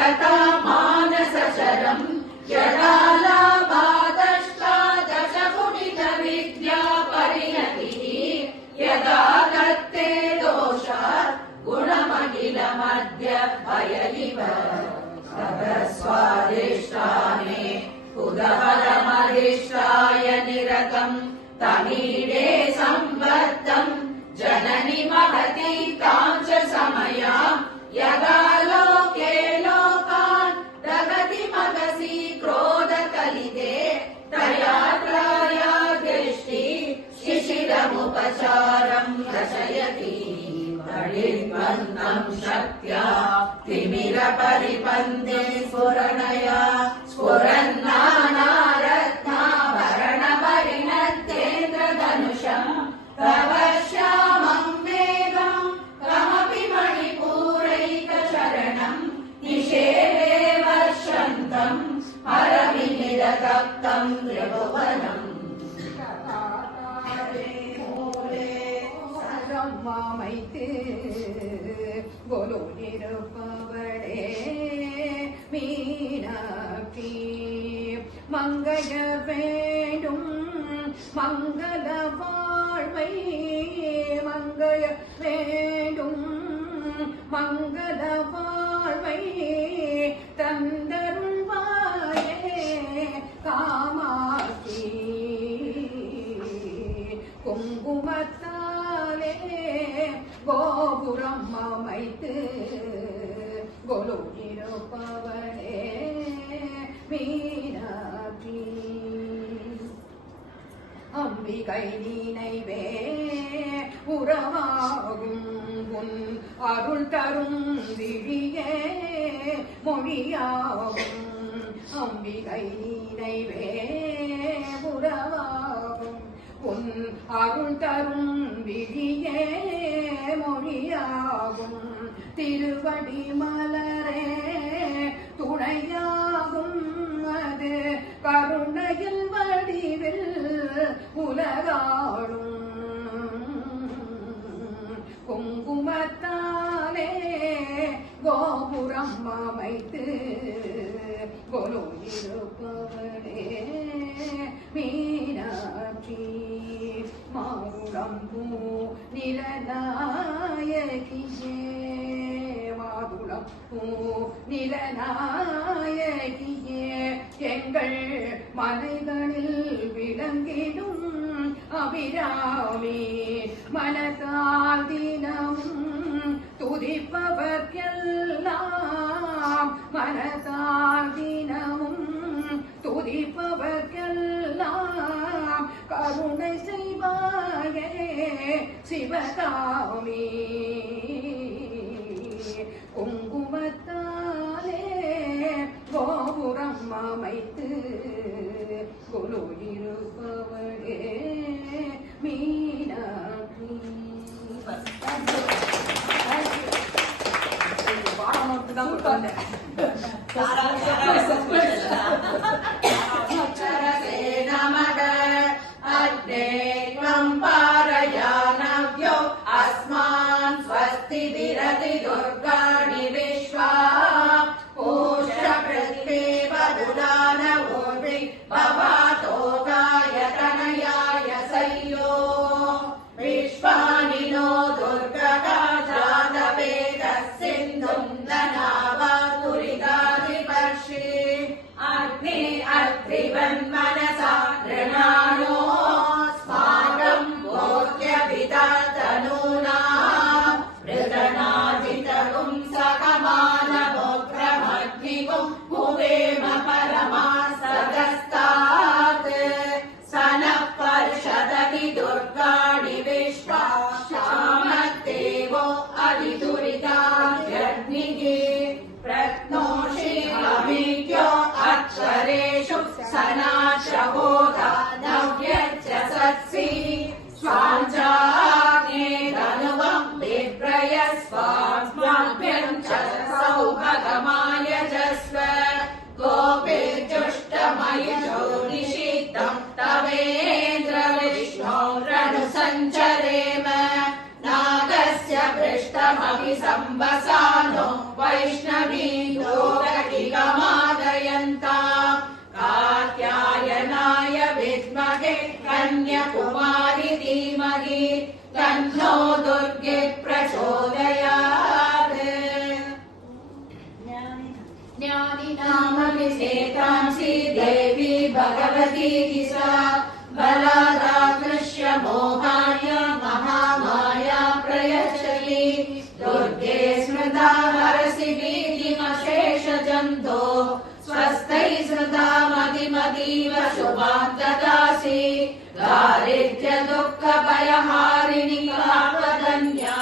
महता मानसचरम् यदा लाभादष्टादशगुणितविद्या परिणतिः यदा दत्ते दोषात् गुणमखिलमद्य भय इव स्वादिष्टाने उदहरमधिष्ठाय निरतम् तमीडे संबद्धम् जननि महती तां च समया यदा लोके लोकान् दहति महसि क्रोधकलिते तया त्रया दृष्टि शिशिरमुपचारम् रचयति परिपन्नं शक्त्या तिमिरपरिपन्थे स्फुरणया स्फुरन्नानारत्नाभरणपरिणत्येन्द्रधनुषम् तव श्यामं मेघम् कमपि मणिपूरैकचरणम् निषेवे वर्षन्तम् हरविनिरतप्तम् त्रिभुवनम् அமைத்து கொலுயிருப்பவளே மீனாட்சி மங்கையர் வேண்டும் மங்கள வாழ்வை மங்கையர் வேண்டும் மங்கள வாழ்வை தந்தருள்வாயே காமாட்சி குங்குமத்தாலே கோபுரம் அமைத்து கொலுயிருப்பவளே மீனாட்சி அம்பிகை நினைவே உறவாகும் உன் அருள் தரும் விழியே மொழியாகும் அம்பிகை நினைவே உறவாகும் உன் அருள் தரும் விழியே மொழியாகும் திருவடி மலரே துணையாகும் அது கருணையில் வடிவில் உலகாடும் குங்குமத்தாலே கோபுரம் அமைத்து கொலுயிருப்பவளே மீனாட்சி மாதுளம்பூ நிலநாயகியே மாதுளம்பூ நிலநாயகியே எங்கள் மலைகளில் விளங்கிடும் அபிராமி மனதால் தினமும் துதிப்பவர்க்கெல்லாம் மனதால் தினமும் துதிப்பவர்க்கெல்லாம் கருணை செய்வாயே சிவகாமி குங்குமத்தாலே கோபுரம் அமைத்து கொலுயிருப்பவளே மீனாட்சி नमः अग्ने त्वं पारयानव्यो अस्मान् स्वस्ति विरति दुर्गाणि विश्वा पूष्यपृथ्वी वदुदान ऊर्वि भवातोकाय तनयाय सय्यो विश्वानि नो दुर्गका जातवेदः सिन्धुं दनावातुरिताधिपर्षि अग्ने अग्निवन्मनसा गृणानो स्माकम् भोग्यभिदतनूनाम् मृदनादितरुं सकमानमोग्रमग्निगुं भुवेम परमासदस्तात् सनः पर्षदति दुर्गाणि विश्वा श्यामदेवो अधिदुरिताग्निः प्रत्नोषि अभिज्ञो अक्षरेषु सनाशबोधा नव्यच्च सत्सि स्वाञ्चाग्ने धनुवं बिभ्रयस्वाभ्यं च सौभगमाय जस्व गोपेर्जुष्टमयुजो निषिद्धं तवेन्द्र विष्णो रणुसञ्चरेम नागस्य पृष्ठमभि संवसानो वैष्णवी योगः ज्ञानिनामभिषेकांसि देवी भगवती सा बलादाकृष्य मोहाय महामाया प्रयच्छति दुर्गे स्मृता हरसि भीतिमशेषजन्तो स्वस्तै स्मृता मदिमतीव शुभां ददासि दारिद्र्य दुःख भयहारिणि कात्वदन्या